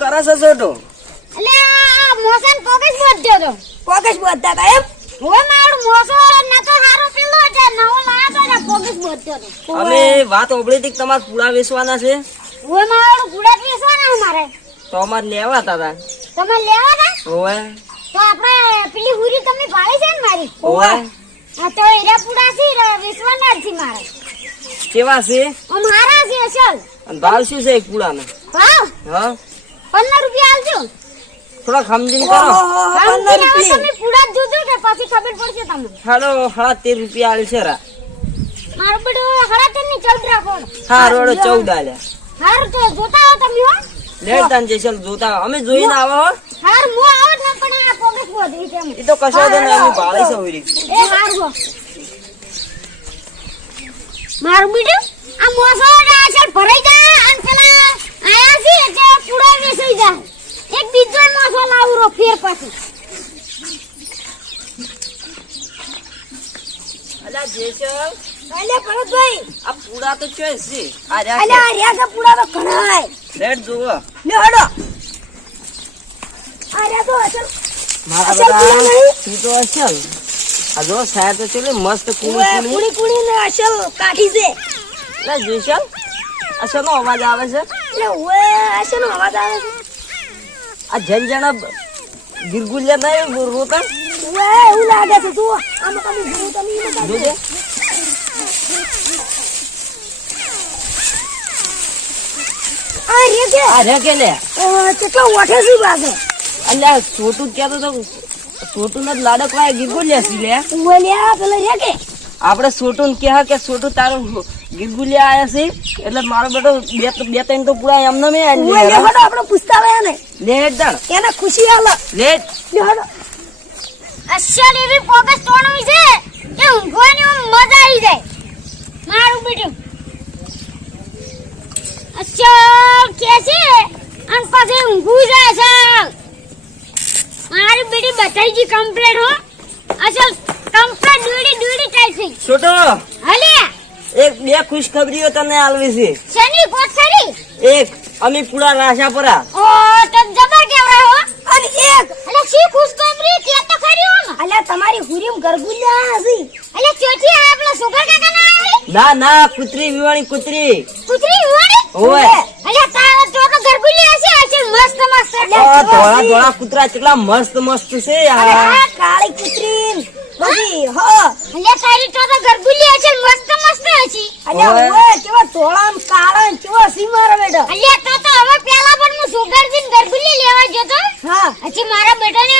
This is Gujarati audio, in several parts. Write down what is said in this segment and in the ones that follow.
કરે છે છોટો એટલે આ મોસન પોકેસ બોધ્યો તો. પોકેસ બોધતા હતા એમ? હવે મારું મોસો નતો હારો પેલો છે નવો લાયા તો પોકેસ બોધ્યો તો. અમે વાત ઓબળી હતી કે તમારે પૂળા વેચવાના છે? હવે મારું ગુડાત વેસવાના અમારે. તો અમાર લેવા તા તમે લેવા તા? ઓવે તો આપણે પેલી હુરી તમે ભાવે છે ને મારી? ઓવે હા તો એરા પુડા છે વેસવાના છે મારે. કેવા છે? અમારા છે અસલ ભાવ શું છે પૂળાનો? ભાવ? હા. પંદર રૂપિયા આલજો. થોડા સમજીને કરો. પંદર રૂપિયા. તમે પૂરા જોજો કે પછી ખબર પડશે તમને. હાલો હા તેર રૂપિયા આલે છે રા. મારો બડો હરા તેરની ચૌદ રાખો. હા રોડો ચૌદ આલે. હાર તો જોતા હો તમે હો. લેતા ને જેસલ જોતા અમે જોઈને આવો હો. હાર મો આવો ને પણ આ પોકેટ મો દે છે ઈ તો કશો દે ને અમે ભાળી છે ઓરી એ ગો મારું બીડું આ મોસો અસર ભરાઈ જા અને પેલા આયા છે એટલે પૂરો વેસાઈ જાય. એક બીજો મોસો લાવું ફેર પછી. અલા જેસલ અલ્યા ભરતભાઈ. આ પૂળા તો ચોઈસ છે આ રહ્યા અલ્યા આ રહ્યા છે પૂડા તો ઘણા રેડ જોવો લે હડો. આ રહ્યા તો અસલ મારા બધા નહીં? તો અસલ. આ જો સાહેબ તો ચલે મસ્ત કુણી કુણી. ને અસલ કાઢી છે. લે અસલનો અવાજ આવે છે? એટલે ઓએ અસલ નો અવાજ આવે છે? આ જન જણા ગિરગુલ્યા નહીં રોતા ઓએ એવું લાગે છે તું આમાં તમે એમાં કાઢી જોજે. આ રે કે અરે કે લે કેટલો ઓઠે છે બાગે અલ્યા છોટું કહેતો તો છોટું ને લાડકવાય ગિરગુલિયા સી લે ઓએ લે પેલા રે કે આપણે છોટું કહે કે છોટું તારું ગિરગુલિયા આવ્યા છે. એટલે મારો બેટો બે બે ત્રણ તો પૂરા એમને મેં આપણે પૂછતા રહ્યા ને લે એકદમ એને ખુશી આલો લે. લે હડો. અસર એવી પગજ તોડવી છે? કે ઊંઘવાની આમ મજા આવી જાય. મારું બીડું અસર કે છે? અને પછી ઊંઘું જાય છે મારી બીડી બતાઈ જી કમ્પ્લેટ હો. અસલ કમ્પ્લેટ દૂડી દૂડી થાય છે છોટો. હલે. એક બે ખુશખબરીઓ તને આલવી છે. શની કોઠરી એક અમે પૂરા રાશા પરા ઓ તો જબર કેવરા હો? અને એક અલે શી ખુશખબરી? કે તો ખરી હો અલે તમારી હુરીમ ગરગુલ્યા હસી અલે ચોથી આ આપણા સુગર કાકા ના ના કુતરી વિવાણી કુતરી. કુતરી વિવાણી? ઓય અલે તારો તો તો ગરગુલી હશે હશે મસ્ત મસ્ત. આ ધોળા ધોળા કૂતરા કેટલા મસ્ત મસ્ત છે યાર. આ કાળી કુતરી. બધી હ. અલે તારી તો તો ગરગુલી હશે મસ્ત મસ્ત હશે. અલે ઓય કેવા ધોળા ને કાળા ને કેવા સી મારા બેટા અલે તો તો હવે પેલા પણ હું સુગરજીન ગરગુલી લેવા જતો હા. હજી મારા બેટાને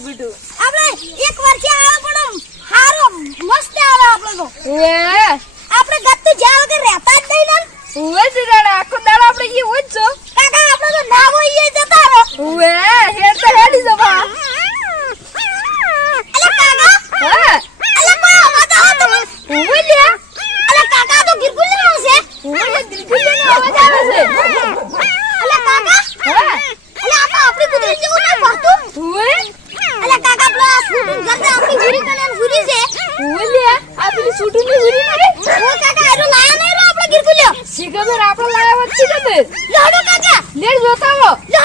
ઉવે ¡No!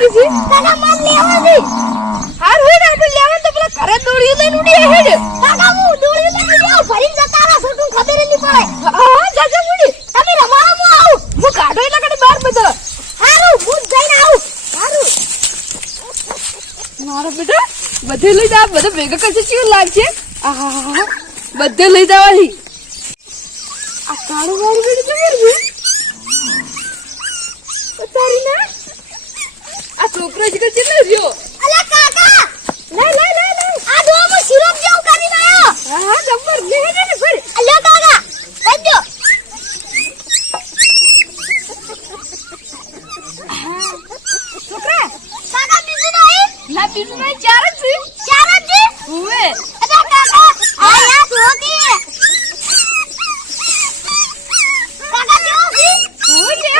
લાગી છે કાકા મન લેવા દે હાર હોય આપણે લેવા તો પેલા ઘરે દોડી લઈને ઉડી હેડ. કાકા હું દોડી લઈને જાઉં ભરીને જતા રહો છો તું ખબર નહીં પડે. હા જાજા ઉડી. તમે રમાડો હું આવું. હું કાઢો એટલે કડી બાર બધો. હારું હું જઈને આવું. હારું. મારો બેટા બધે લઈ જા બધે ભેગા કરશે કેવું લાગશે? આહાહા. બધે લઈ જવાની. આ કાળું વાળું બેટું તો છોકરો છે કે ચેટલો રહ્યો? અલે કાકા! લે લે લે લે આ જો મો સિરપ જેવું કરીને આવ્યો હા હા જબર લે હેડે ને ફરી. અલે કાકા કઈ છોકરા. કાકા બીજું નહીં? ના બીજું નહીં ચાર જ છે ઉવે અરે કાકા આ યા જોતી કાકા કેવો છે ઉવે છે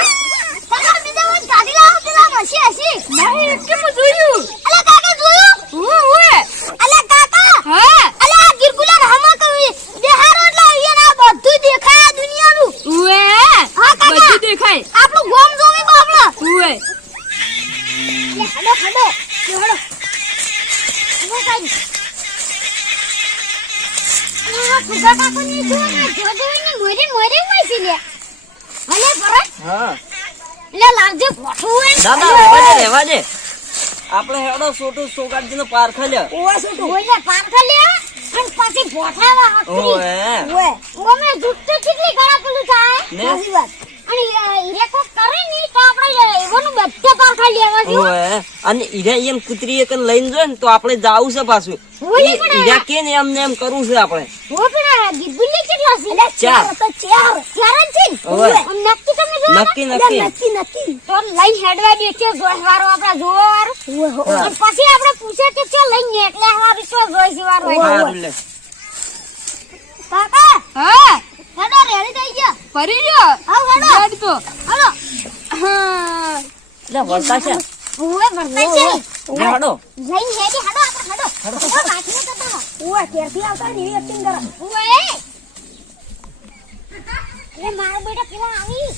કાકા બીજા હું ગાડી લાવો પેલા હસી હસી નહીં એક કેમ જોયું અલે કાકા જોયું ઉવે ઉવે અલે કાકા હા અલે આ ગિરગુલા હમા કવી દેહારો એટલે અહીંયા ના બધું દેખાય આ દુનિયાનું ઉવે હા, કાકા. બધું દેખાય આપણું ગોમ જોવી બાબલા ઉવે લે હડો હડો લે હડો હડો કાઈ આ સુગા કાકાની જો ને જોગોની મોરે મોરે વાસી લે ભલે પરત હા લે લાવજે ફોટો હોય દાદા રહેવા દે રહેવા દે છોટું સોગાડજી નો પારખા લે ઓવા શું ઓય પારખા લે અને પછી હકરી ઓય. ઓવે ઓમે જુટ્ટે કેટલી ગળા પેલું થાય. સાચી વાત. અને ઈરે કોક કરે ની તો આપણે એવાનું બધે પારખા લેવા જો. ઓએ અને ઈરા એમ કૂતરી એક લઈને જોઈએ ને તો આપણે જાવું છે પાછું. ઈરા કે ને એમ કરવું છે આપણે? નક્કી નક્કી નક્કી. તો લઈને હેડવા દે છે આપડા જોવારો ઓવે પછી આપણે પૂછે કે છે લઈને એટલે આ વિશ્વાસ જોઈ છે વારો હોય. સારું લે કાકા હા? હેડો રેડી થઈ ગયા. ફરી રહ્યો? આવ હેડો. તો. હાલો હા લે વળતા છે. ઓવે ભરતા છે. લે હેડો. લઈને હેડી હેડો આપણે હેડો. ઓ બાકી કરતા ઓવે ક્યારથી આવતા ને એવી acting કરે. એ મારો બેટા પેલા આવી.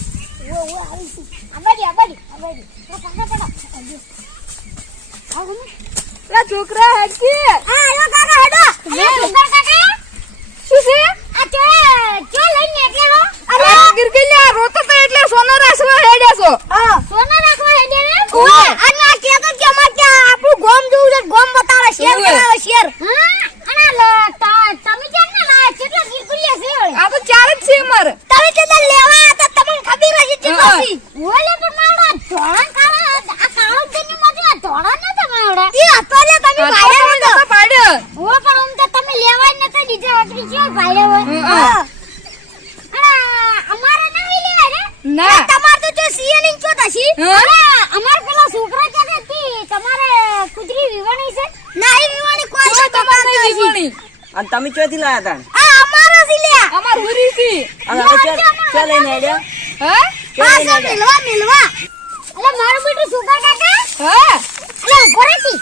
ઓવે ઓવે આવી છું. આબાડી આબાડી આબાડી ઓ પાછા પડો. આવો ને. છોકરા હેડકી આ આયો કાકા હેડો. લે. કાકા. શું છે? આ ચો ચો લઈને એટલે હો. અરે ગિરગિલિયા રોતો તો એટલે સોનો રાસવા હેડ્યા છો. હા સોના રાખવા હેડે ને? ઓવે અને આ કહેતો કે અમારે ત્યાં આપણું ગોમ છે ગોમ બતાવે શેર ઓવે. શેર. હા અને લ- તમે કેમ ના લાયા? કેટલા ગીરગુલિયા છે આ તો ચાર જ છે અમારે. તમે કે લેવા હતા તમને ખબર હશે કે હા. ઓલે પણ મારો આ કાળા આ કાળો જની માં આ ધોળા નતા માવડા? એ હતો લે તમે ભાડે તમે નતા પાડ્યો. ઓ પણ આમ તો તમે લેવાય નતા દીધા વતરી કેવો ભાડે હોય હા. અને અમારે નહીં લેવા રે ના. તમાર તો જો સીએનિંગ ચો થશી હા? અરે અમાર પેલા છોકરા કે હતી? તમારે કુદરી વિવાણી છે? ના એ વિવાણી કોઈ છે તમારે નહીં દીકરી. અને તમે ચોથી લાયા આ અમારા સી લ્યા. અમાર હુરી થી અને હવે ચાલ ચા લઈને હેડ્યા હા? ચા લઈને મિલવા મિલવા. અલે મારું બેટું સુગા કાકા હે. અલે ઊભો રહેતી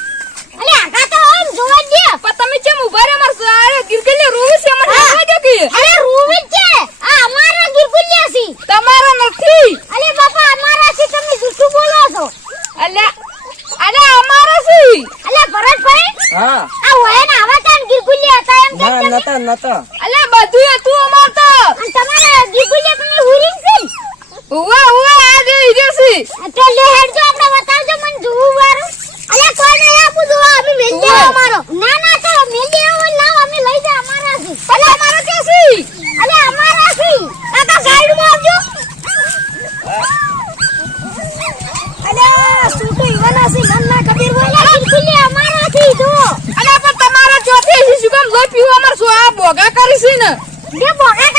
અલે આકા તો આમ જોવા દે. પણ તમે કેમ ઊભા અમાર સારે ગિરગિલિયા રોવે છે અમાર જોવા દે કે અરે રૂવી છે. ગીરગુલિયા છે. તમારા નથી. અલે બાપા અમારા છે તમે જૂઠું બોલો છો. અલ્યા અલ્યા અમારા છે. અલે ભરતભાઈ હા. આ હોય ને આવા તાન ગીરગુલિયા હતા એમ ના નતા નતા. અલ્યા બધું હતું અમાર તો. તમારા ગીરગુલિયા તમે હુરીન છે? ઉવા ઉવા આ જે ઈજો છે. તો લે હેડજો આપણે બતાવજો મને જોવું વારું. અલે કોઈ નહીં આપું જોવા અમે મેલ અમારો. ભોગા કરીશી ને? બે ભોગા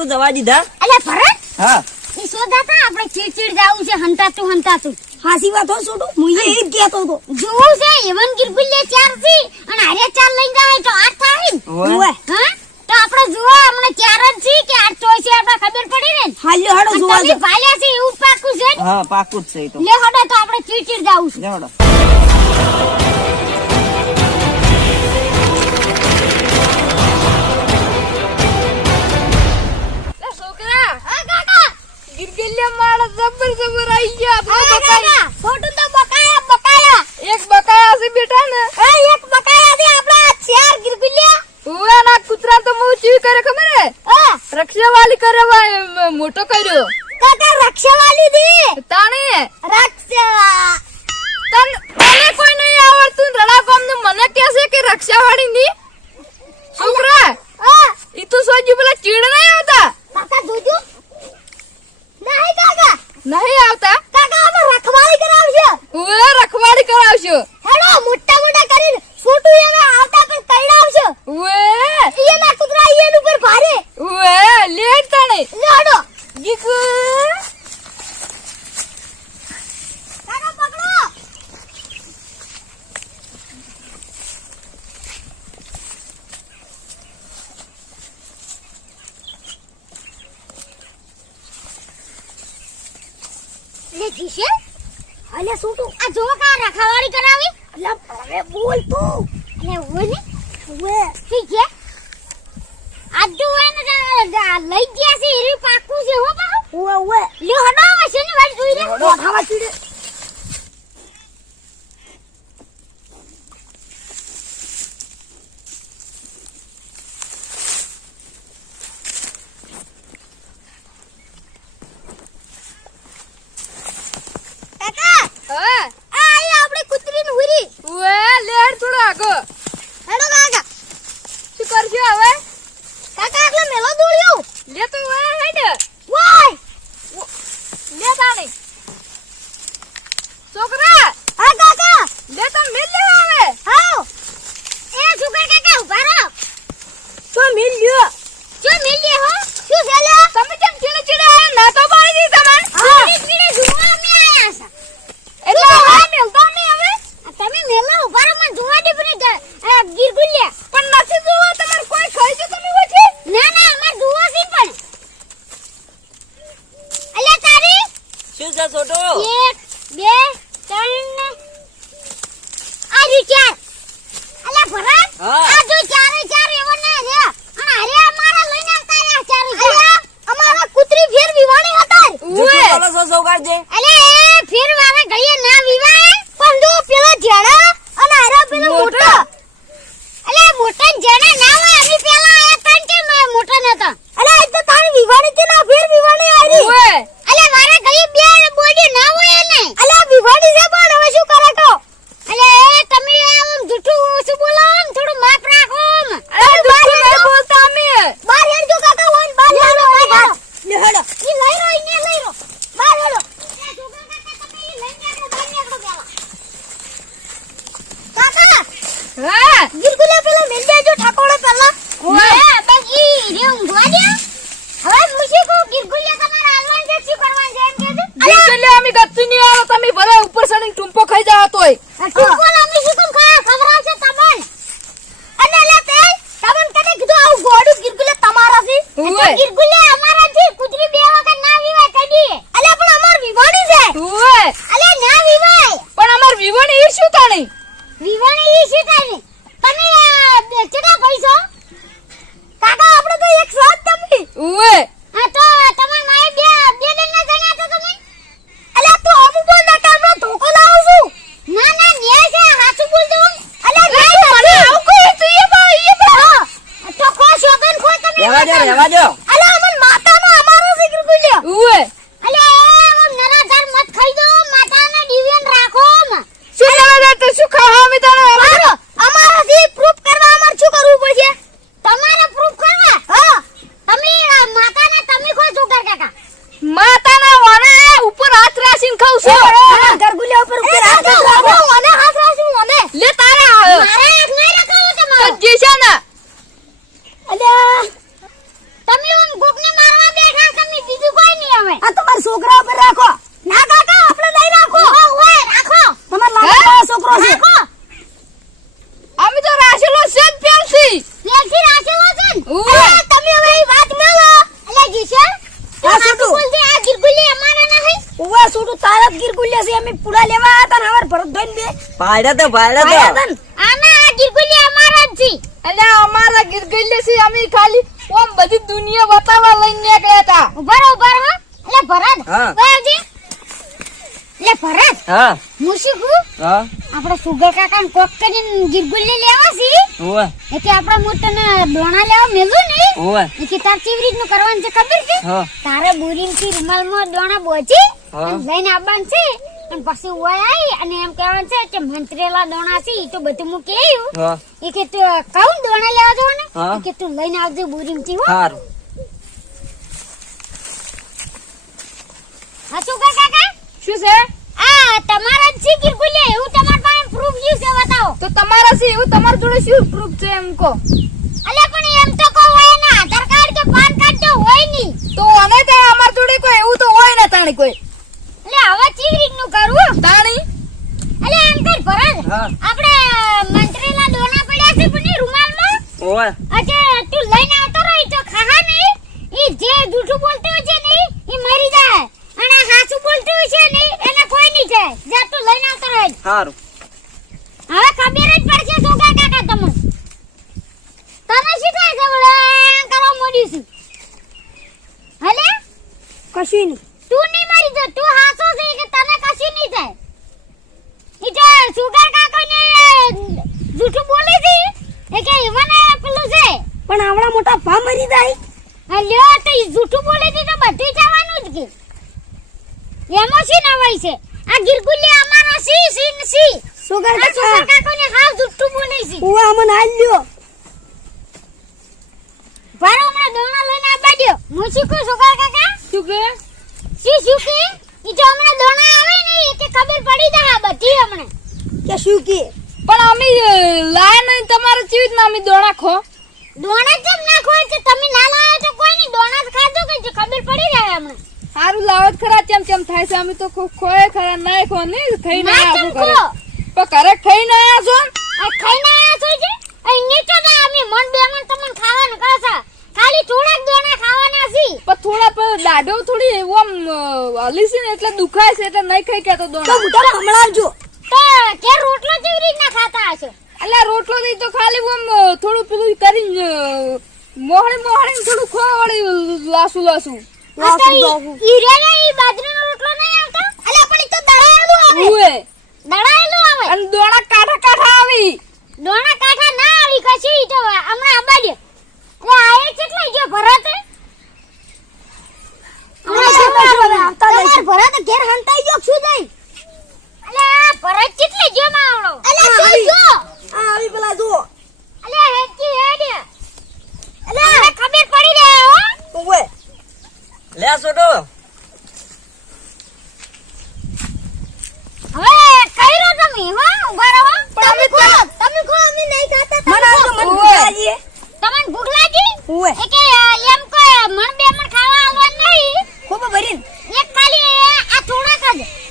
તો જવા દીધા. અલ્યા ફરજ હા. ઈશોદા તા આપણે ચીડચીડ જાવું છે હંતાતું હંતાતું. હાસી વાત હો છોડું હું એ જ કહેતો હતો. જોવું છે એવન ગિરબુલ્લે ચારથી અને આરે ચાર લઈ ગયા તો આઠ થાય ઓય હા? તો આપણે જોવો હમણે ચાર જ છે કે આઠ તો છે આપણે ખબર પડી ને? હાલ્યો હાડો જોવા તમે ભાલ્યા છે એવું પાકું છે હા પાકું જ છે તો. લે હાડો તો આપણે ચીડચીડ જાવું છે. લે હાડો. Wait. ધોઈને તો પાડ્યા તો. આના આ ગિરગુલી અમારા જ છે. એટલે અમારા ગિરગુલી છે અમે ખાલી ઓમ બધી દુનિયા બતાવવા લઈને નીકળ્યા હતા. ઉભર ઉભર ઊભા રહો એટલે ભરત. હા. વાવજી એટલે ભરત. હા. હું? શું કહું હા. આપણે સુગર કાકા ને કોક કરીને ગિરગુલી લેવા છે. ઓવે એટલે આપણે મોટાને દોણા લેવા મેલું ને. ઓવે એટલે તાર કેવી રીતનું કરવાનું છે ખબર છે? હા. તારે બોરીમથી રૂમાલમાં દોણા બોચી હા. લઈને આવવાનું છે. અને પછી ઓય આવી અને એમ કહેવાનું છે કે મંત્રેલા દોણા છે તો બધું મૂકી આવ્યું એ કે તું કઉ દોણા લેવા જવો ને? કે તું લઈને આવજો બોરીમથી હો. સારું હા સુગર કાકા? શું છે? આ તમારા જ છે એવું તમારા પાસે પ્રૂફ શું છે બતાવો? તો તમારા છે એવું તમારા જોડે શું પ્રૂફ છે એમ કહો? અલ્યા પણ એમ તો કહો હોય ને. આધાર કાર્ડ કે પાન કાર્ડ તો હોય નહીં. તો અમે ત્યાં અમાર જોડે કોઈ એવું તો હોય ને તાણી કોઈ. એટલે હવે કેવી રીતનું કરવું તાણી? અલ્યા એમ કર ભરત. આપણે મંત્રેલા દોણા પડ્યા છે પણ એ રૂમાલમાં. ઓવે અજે તું લઈને આવતો રહી તો ખાહા નહીં. ઈ જે જૂઠું બોલતું છે ને ઈ મરી જાય. અને હાચું બોલતું છે ને એને કોઈ નહીં જાય. જા તું લઈને આવતો રહી. સારું હવે ખબર જ પડશે સોગા કાકા તમને તને શું થાય છે વળે એમ કરવા મોડ્યું છું હલે કશું નહીં તું નહીં મરી જો તું હાસો છે કે તને કશું નહીં થાય ઈ જે સુગર કાકાને જૂઠું બોલે છે એ કે ઈવને પેલું છે પણ આવડા મોટા ભા મરી જાય અલ્યો તો ઈ જૂઠું બોલે છે તો બધું જવાનું જ કે એમાં શું નવાઈ છે આ ગિરગુલી અમારો સી સી ને સી સુગર આ સુગર કાકા કાકોને હાવ જૂઠું બોલે છે ઓવા અમને હાલ લ્યો ભારો હમણાં દોણા લઈને આવવા દ્યો હું શું કહું સુગર કાકા શું કે શું શું કે ઈ તો હમણાં દોણા આવે ને એ કે ખબર પડી જાય બધી હમણાં. કે શું કે? પણ અમે લાયા નહીં તમારે કેવી રીતના અમે દોણા ખો? દોણા કેમ ના ખોય? કે તમે ના લાવો તો કોઈ નહીં. દોણા જ ખાધો કે જે ખબર પડી જાય હમણાં? સારું લાવત ખરા ચમ કેમ થાય છે. અમે તો ખૂબ ખોય ખરા ના ખો ને ખાઈ ના ના આવું ખો? પણ ઘરે ખાઈ ના આવ્યા છો? ને? આ ખાઈને આયા છો જે અહીં નીચે તો અમે મન બે મન તમને ખાવાનું કહો છો. ખાલી થોડાક દોણા ખાવાના છે. પણ થોડા પર દાઢો થોડી એવો આમ હલી છે ને એટલે દુખાય છે એટલે નહીં ખાઈ કેતો તો દોણા હમણાં હમણાવજો. તો કે રોટલો કેવી રીતના ખાતા હશો? એટલે રોટલો નહીં તો ખાલી આમ અ, થોડું પેલું કરી મોહળે મોહળે થોડું ખોવાળી લાસુ લાસુ. લાસુ ઈ રે ઈ બાજરીનો રોટલો નહીં?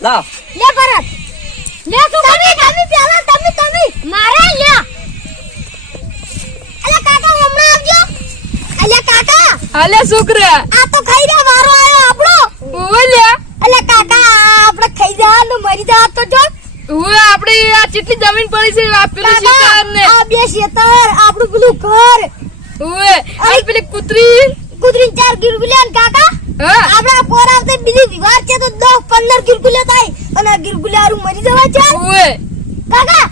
લા લે પરત લે તું તમે તમે પેલા તમે તમે. મારે લે. અલે કાકા હમણાં આવજો. અલે કાકા. અલે શુક્ર આ તો ખાઈ જા મારો આયો આપણો. ઓલે અલે કાકા આપણે ખાઈ જા ને મરી જા તો જો. ઓય આપણી આ કેટલી જમીન પડી છે આ પેલું શેતર ને આ બે શેતર આપણું પેલું ઘર. ઓય આ પેલી કુતરી. કુતરી ચાર ગીર કાકા. આપણા પોરાવતે બીજી દીવાર છે તો 10 15 ગિરગુલે થાય. અને ગિરગુલારું મરી જવા છે? ઓએ કાકા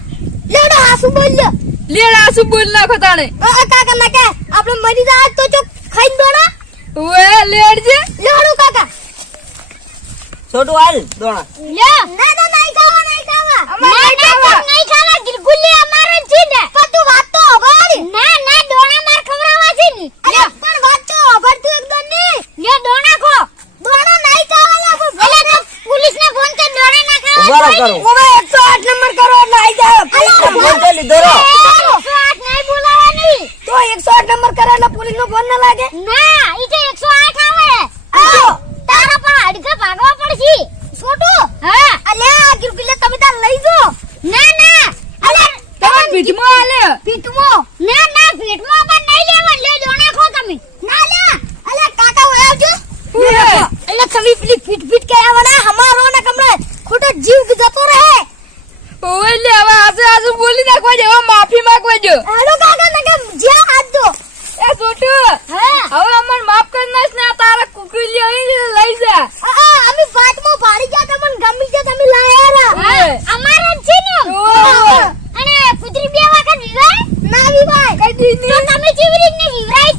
લેડો હાસુ બોલ્યો લેડો હાસુ બોલ નાખો તાણે. અ કાકા ના કે આપણે મરી જાય તો ચો ખાઈ દોણા? ઓએ લેડજે. લેડો કાકા. છોટુ હાલ દોણા. લે ના એટલે હવે આજે આજે બોલી નાખવા જો માફી માંગવા જો હેલો કાકા મને જ્યાં હાથ દો એ છોટુ હવે અમને માફ કરી ને તારા કુકરી લઈ લઈ જા. અમે વાતમાં ભાડી ગયા તમને ગમી છે તમે લાયા રા. અમારા છે ને? અને પુત્રી બે વખત વિવાહ ના વિવાહ કદી નહીં. તો તમે જીવરી ને વિવાહ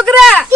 છોકરા.